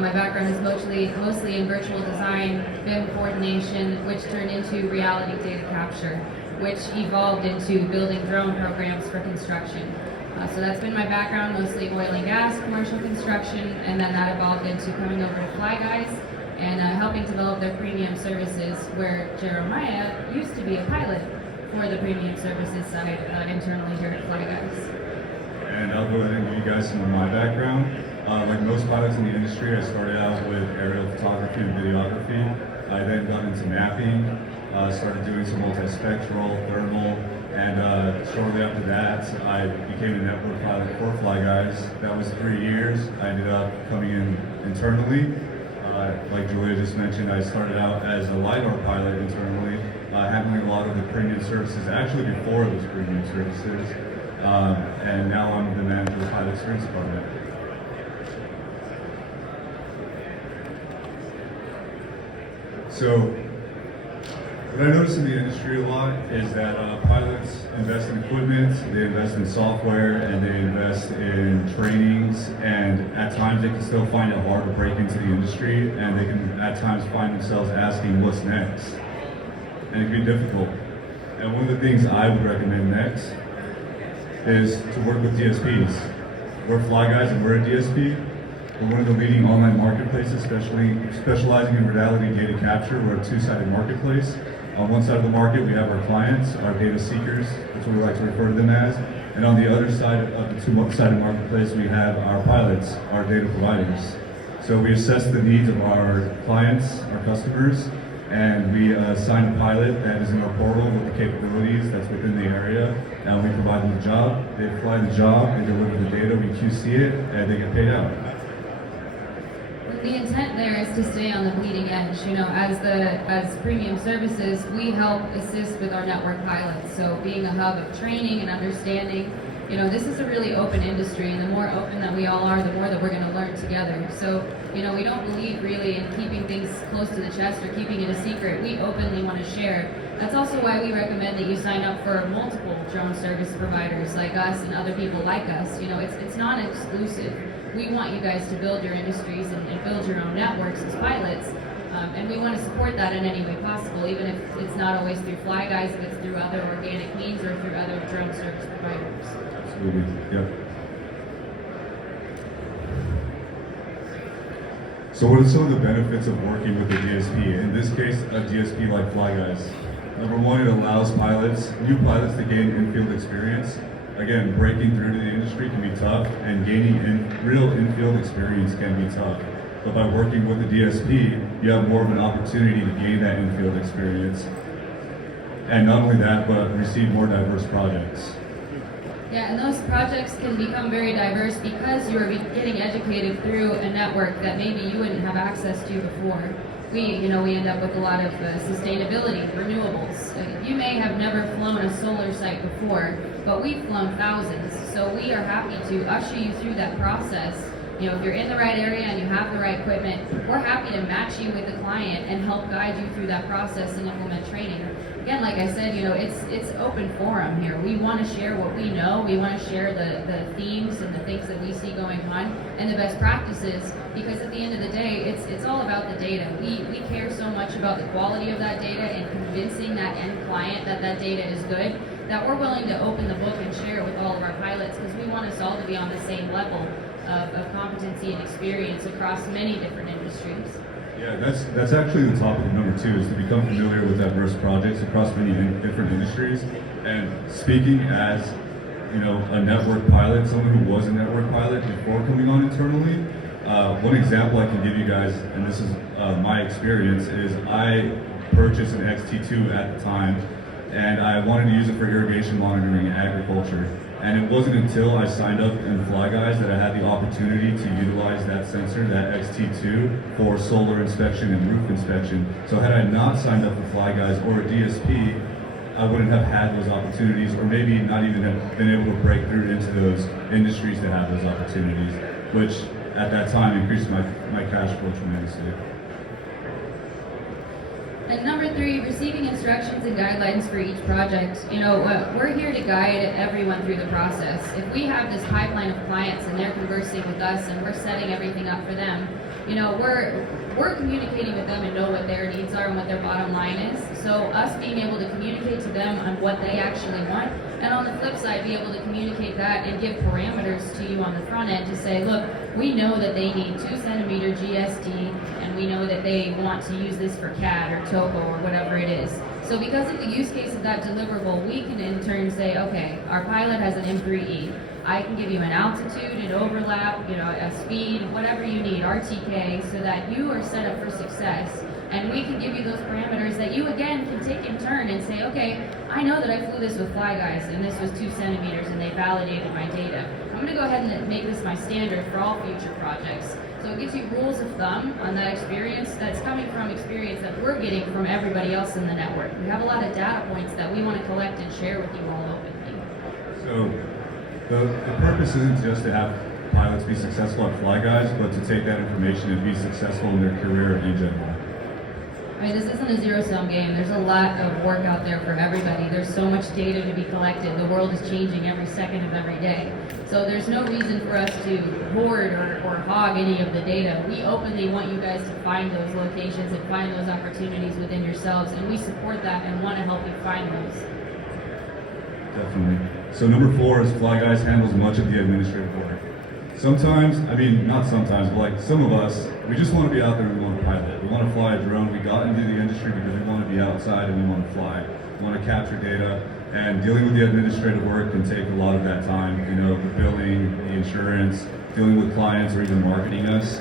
My background is mostly in virtual design, BIM coordination, which turned into reality data capture, which evolved into building drone programs for construction. So that's been my background, mostly oil and gas, commercial construction, and then that evolved into coming over to FlyGuys and helping develop their premium services, where Jeremiah used to be a pilot for the premium services side internally here at FlyGuys. And I'll go ahead and give you guys some of my background. Like most pilots in the industry, I started out with aerial photography and videography. I then got into mapping, started doing some multispectral, thermal, and shortly after that, I became a network pilot for FlyGuys. That was 3 years. I ended up coming in internally. Like Julia just mentioned, I started out as a LiDAR pilot internally, handling a lot of the premium services, actually before it was premium services. And now I'm the manager of the pilot experience department. So, what I notice in the industry a lot is that pilots invest in equipment, they invest in software, and they invest in trainings, and at times they can still find it hard to break into the industry, and they can at times find themselves asking, what's next? And it can be difficult. And one of the things I would recommend next is to work with DSPs. We're FlyGuys and we're a DSP. We're one of the leading online marketplaces, especially specializing in reality data capture. We're a two-sided marketplace. On one side of the market, we have our clients, our data seekers, that's what we like to refer to them as. And on the other side of the two-sided marketplace, we have our pilots, our data providers. So we assess the needs of our clients, our customers, and we assign a pilot that is in our portal with the capabilities that's within the area, and we provide them the job. They fly the job, they deliver the data, we QC it, and they get paid out. The intent there is to stay on the bleeding edge. You know, as premium services, we help assist with our network pilots. So being a hub of training and understanding, you know, this is a really open industry, and the more open that we all are, the more that we're going to learn together. So, you know, we don't believe really in keeping things close to the chest or keeping it a secret. We openly want to share. That's also why we recommend that you sign up for multiple drone service providers like us and other people like us. You know, it's not exclusive. We want you guys to build your industries and build your own networks as pilots, and we want to support that in any way possible, even if it's not always through FlyGuys, if it's through other organic means or through other drone service providers. Absolutely, yep. So what are some of the benefits of working with a DSP? In this case, a DSP like FlyGuys. Number one, it allows new pilots to gain in-field experience. Again, breaking through to the industry can be tough, and gaining real in-field experience can be tough. But by working with a DSP, you have more of an opportunity to gain that in-field experience. And not only that, but receive more diverse projects. Yeah, and those projects can become very diverse because you are getting educated through a network that maybe you wouldn't have access to before. We end up with a lot of sustainability, renewables. You may have never flown a solar site before, but we've flown thousands. So we are happy to usher you through that process. You know, if you're in the right area and you have the right equipment, we're happy to match you with the client and help guide you through that process and implement training. Again, like I said, you know, it's open forum here. We want to share what we know. We want to share the themes and the things that we see going on and the best practices, because at the end of the day, it's all about the data. We care so much about the quality of that data and convincing that end client that that data is good, that we're willing to open the book and share it with all of our pilots, because we want us all to be on the same level of competency and experience across many different industries. Yeah, that's actually the topic number 2, is to become familiar with diverse projects across many different industries. And speaking as, you know, a network pilot, someone who was a network pilot before coming on internally, one example I can give you guys, and this is my experience, is I purchased an XT2 at the time, and I wanted to use it for irrigation monitoring in agriculture. And it wasn't until I signed up in FlyGuys that I had the opportunity to utilize that sensor, that XT2, for solar inspection and roof inspection. So had I not signed up for FlyGuys or a DSP, I wouldn't have had those opportunities, or maybe not even have been able to break through into those industries to have those opportunities, which at that time increased my cash flow tremendously. And number 3, receiving instructions and guidelines for each project. You know, we're here to guide everyone through the process. If we have this pipeline of clients and they're conversing with us and we're setting everything up for them, we're communicating with them and know what their needs are and what their bottom line is. So us being able to communicate to them on what they actually want, and on the flip side, be able to communicate that and give parameters to you on the front end to say, look, we know that they need 2 centimeter GSD, and we know that they want to use this for CAD or Topo or whatever it is. So because of the use case of that deliverable, we can in turn say, okay, our pilot has an M3E. I can give you an altitude, an overlap, a speed, whatever you need, RTK, so that you are set up for success. And we can give you those parameters that you, again, can take in turn and say, okay, I know that I flew this with FlyGuys, and this was 2 centimeters, and they validated my data. I'm going to go ahead and make this my standard for all future projects. So it gives you rules of thumb on that experience that's coming from experience that we're getting from everybody else in the network. We have a lot of data points that we want to collect and share with you all openly. So the purpose isn't just to have pilots be successful at FlyGuys, but to take that information and be successful in their career in general. I mean, this isn't a zero-sum game. There's a lot of work out there for everybody. There's so much data to be collected. The world is changing every second of every day. So there's no reason for us to hoard or hog any of the data. We openly want you guys to find those locations and find those opportunities within yourselves, and we support that and want to help you find those. Definitely. So number 4 is FlyGuys handles much of the administrative work. Sometimes, not sometimes, but like some of us, we just want to be out there and we want to pilot. We want to fly a drone. We got into the industry because we want to be outside and we want to fly. We want to capture data, and dealing with the administrative work can take a lot of that time. The billing, the insurance, dealing with clients, or even marketing us.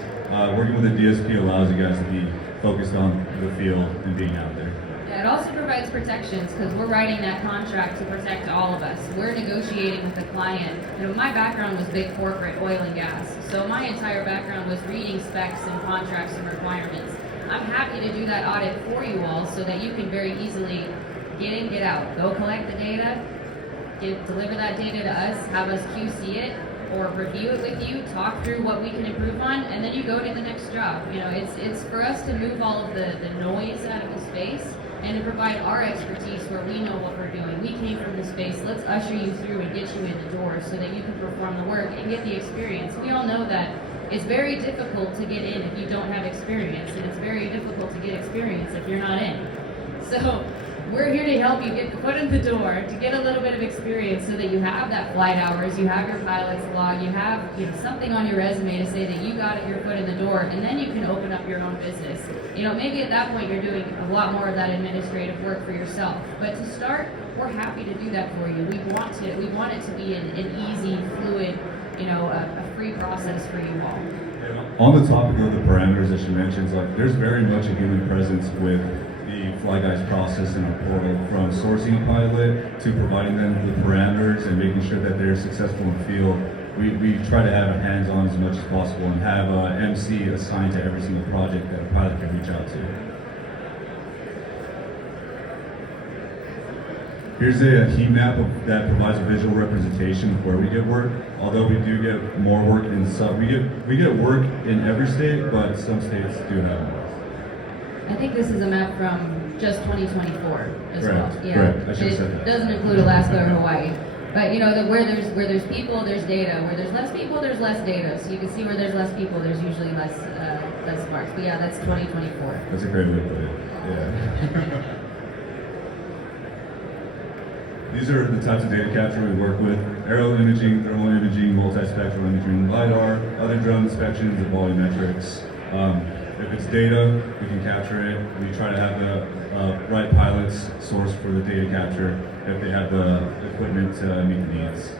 Working with a DSP allows you guys to be focused on the field and being out there. Yeah, it also provides protections because we're writing that contract to protect all of us. We're negotiating with the client. My background was big corporate oil and gas, so my entire background was reading specs and contracts and requirements. I'm happy to do that audit for you all so that you can very easily get in, get out. Go collect the data, deliver that data to us, have us QC it, or review it with you, talk through what we can improve on, and then you go to the next job. It's for us to move all of the noise out of the space and to provide our expertise where we know what we're doing. We came from the space. Let's usher you through and get you in the door so that you can perform the work and get the experience. We all know that it's very difficult to get in if you don't have experience, and it's very difficult to get experience if you're not in. So we're here to help you get the foot in the door, to get a little bit of experience so that you have that flight hours, you have your pilot's log, you have something on your resume to say that you got your foot in the door, and then you can open up your own business. Maybe at that point you're doing a lot more of that administrative work for yourself. But to start, we're happy to do that for you. We want it to be an easy, fluid, a free process for you all. On the topic of the parameters that she mentions, there's very much a human presence with the FlyGuys process in our portal, from sourcing a pilot to providing them with parameters and making sure that they're successful in the field. We try to have a hands-on as much as possible and have an MC assigned to every single project that a pilot can reach out to. Here's a heat map that provides a visual representation of where we get work. Although we do get more work in some, we get work in every state, but some states do have more. I think this is a map from just 2024 as well. Yeah, correct. I should have said that. It doesn't include Alaska or Hawaii. But where there's people, there's data. Where there's less people, there's less data. So you can see where there's less people, there's usually less marks. But yeah, that's 2024. That's a great way to put it. Yeah. These are the types of data capture we work with: aerial imaging, thermal imaging, multispectral imaging, LiDAR, other drone inspections, and volumetrics. If it's data, we can capture it. We try to have the right pilots sourced for the data capture if they have the equipment to meet the needs.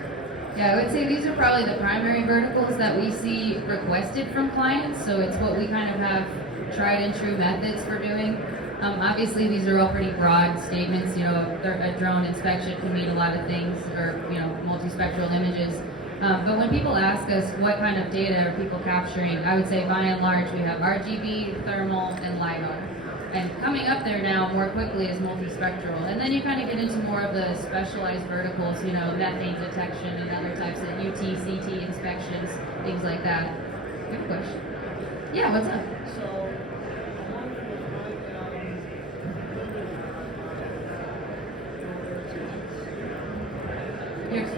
Yeah, I would say these are probably the primary verticals that we see requested from clients. So it's what we kind of have tried and true methods for doing. Obviously, these are all pretty broad statements. A drone inspection can mean a lot of things, or multispectral images. But when people ask us what kind of data are people capturing, I would say by and large we have RGB, thermal, and LiDAR. And coming up there now more quickly is multispectral. And then you kind of get into more of the specialized verticals, methane detection and other types of UT, CT inspections, things like that. Good question. Yeah, what's up? Here's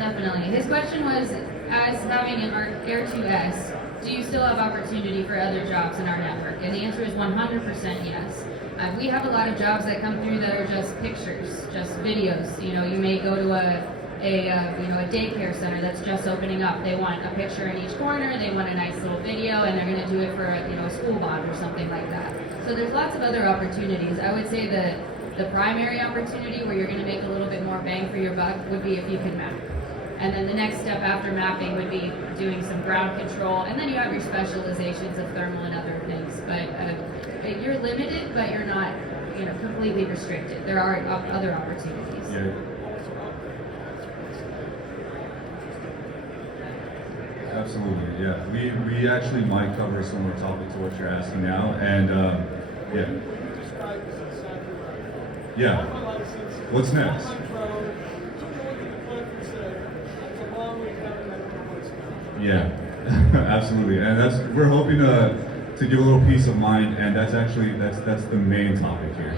Definitely. His question was, as having an Air 2S, do you still have opportunity for other jobs in our network? And the answer is 100% yes. We have a lot of jobs that come through that are just pictures, just videos. You know, you may go to a daycare center that's just opening up. They want a picture in each corner. They want a nice little video, and they're going to do it for a school bond or something like that. So there's lots of other opportunities. I would say that the primary opportunity where you're going to make a little bit more bang for your buck would be if you can map. And then the next step after mapping would be doing some ground control, and then you have your specializations of thermal and other things. But you're limited, but you're not, completely restricted. There are other opportunities. Yeah. Absolutely, yeah. We actually might cover a similar topic to what you're asking now, and yeah. What's next? Yeah, absolutely, and we're hoping to give a little peace of mind, and that's the main topic here.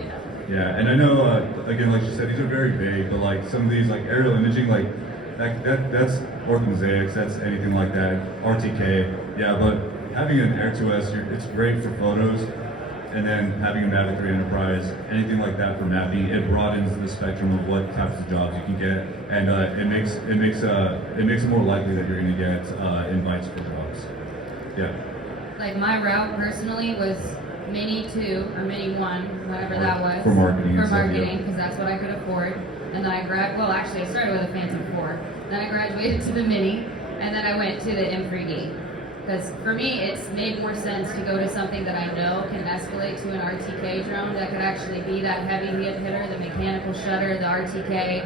Yeah, and I know again, like you said, these are very vague, but like some of these, like aerial imaging, like that's orthomosaics, that's anything like that, RTK. Yeah, but having an Air 2S, it's great for photos, and then having a Mavic 3 Enterprise, anything like that for mapping, it broadens the spectrum of what types of jobs you can get, and it makes it more likely that you're going to get invites for jobs. Yeah. Like my route personally was Mini 2 or Mini 1, whatever that was. For marketing. For marketing, because that's what I could afford. And then I started with a Phantom 4. Then I graduated to the Mini, and then I went to the M3D. Because for me, it's made more sense to go to something that I know can escalate to an RTK drone that could actually be that heavy hitter, the mechanical shutter, the RTK,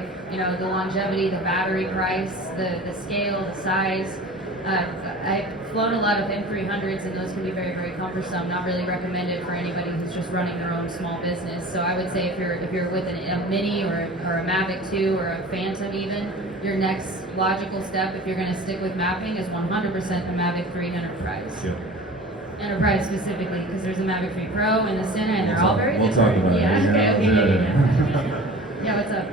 the longevity, the battery price, the scale, the size. I've flown a lot of M300s, and those can be very, very cumbersome. Not really recommended for anybody who's just running their own small business. So I would say if you're with a Mini or a Mavic 2 or a Phantom even, your next logical step, if you're going to stick with mapping, is 100% the Mavic 3 Enterprise. Yep. Enterprise specifically, because there's a Mavic 3 Pro and the Cine, and they're all very different. We'll talk about yeah, it. Yeah. Yeah, what's up?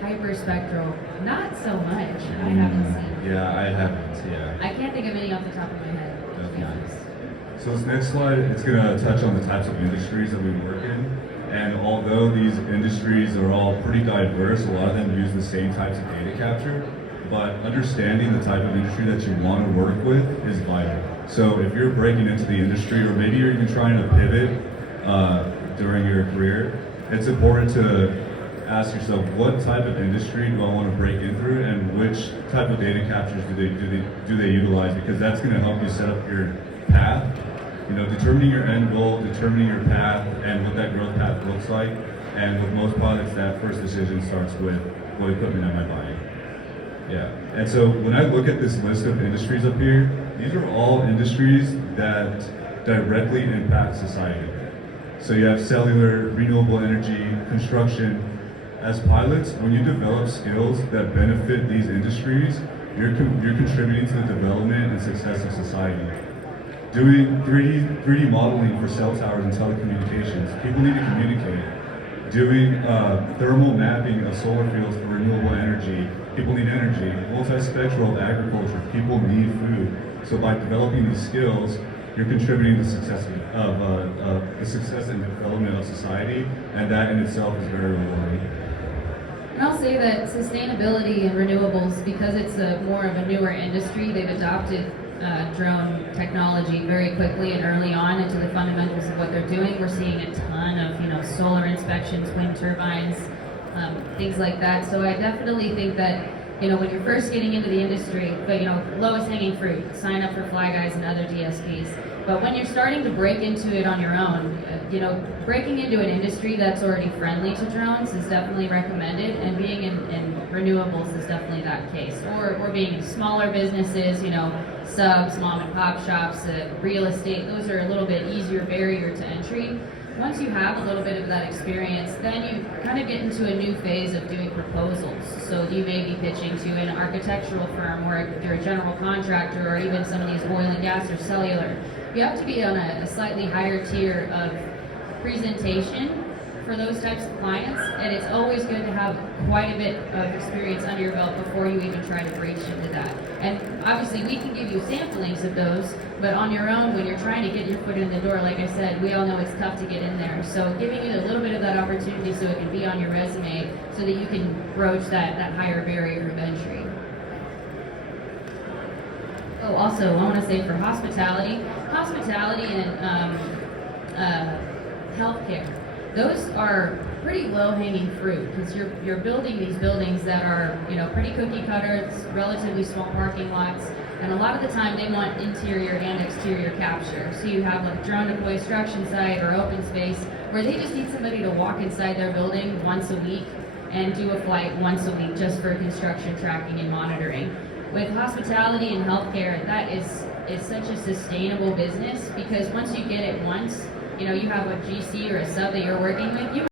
Hyperspectral, not so much. I haven't seen. Yeah, I haven't. Yeah. I can't think of any off the top of my head, to be honest. So this next slide, it's going to touch on the types of industries that we work in. And although these industries are all pretty diverse, a lot of them use the same types of data capture, but understanding the type of industry that you want to work with is vital. So if you're breaking into the industry, or maybe you're even trying to pivot during your career, it's important to ask yourself, what type of industry do I want to break in through, and which type of data captures do they utilize? Because that's going to help you set up your path. Determining your end goal, determining your path, and what that growth path looks like. And with most pilots, that first decision starts with, what equipment am I buying? Yeah. And so when I look at this list of industries up here, these are all industries that directly impact society. So you have cellular, renewable energy, construction. As pilots, when you develop skills that benefit these industries, you're contributing to the development and success of society. Doing 3D modeling for cell towers and telecommunications, people need to communicate. Doing thermal mapping of solar fields for renewable energy, people need energy. Multispectral agriculture, people need food. So by developing these skills, you're contributing to the success and development of society, and that in itself is very rewarding. And I'll say that sustainability and renewables, because it's more of a newer industry, they've adopted drone technology very quickly and early on into the fundamentals of what they're doing. We're seeing a ton of solar inspections, wind turbines, things like that. So I definitely think that when you're first getting into the industry, but lowest hanging fruit, sign up for FlyGuys and other DSPs. But when you're starting to break into it on your own, breaking into an industry that's already friendly to drones is definitely recommended, and being in renewables is definitely that case. Or being in smaller businesses, subs, mom and pop shops, real estate, those are a little bit easier barrier to entry. Once you have a little bit of that experience, then you kind of get into a new phase of doing proposals. So you may be pitching to an architectural firm, or if you're a general contractor, or even some of these oil and gas or cellular. You have to be on a slightly higher tier of presentation for those types of clients, and it's always good to have quite a bit of experience under your belt before you even try to breach into that. And obviously we can give you samplings of those, but on your own, when you're trying to get your foot in the door, like I said, we all know it's tough to get in there. So giving you a little bit of that opportunity so it can be on your resume so that you can broach that higher barrier of entry. Oh, also, I want to say for hospitality and healthcare, those are pretty low-hanging fruit because you're building these buildings that are, you know, pretty cookie cutters, relatively small parking lots, and a lot of the time they want interior and exterior capture. So you have like a drone deploy construction site or open space where they just need somebody to walk inside their building once a week and do a flight once a week just for construction tracking and monitoring. With hospitality and healthcare, that is such a sustainable business because once you get it once, you know, you have a GC or a sub that you're working with, you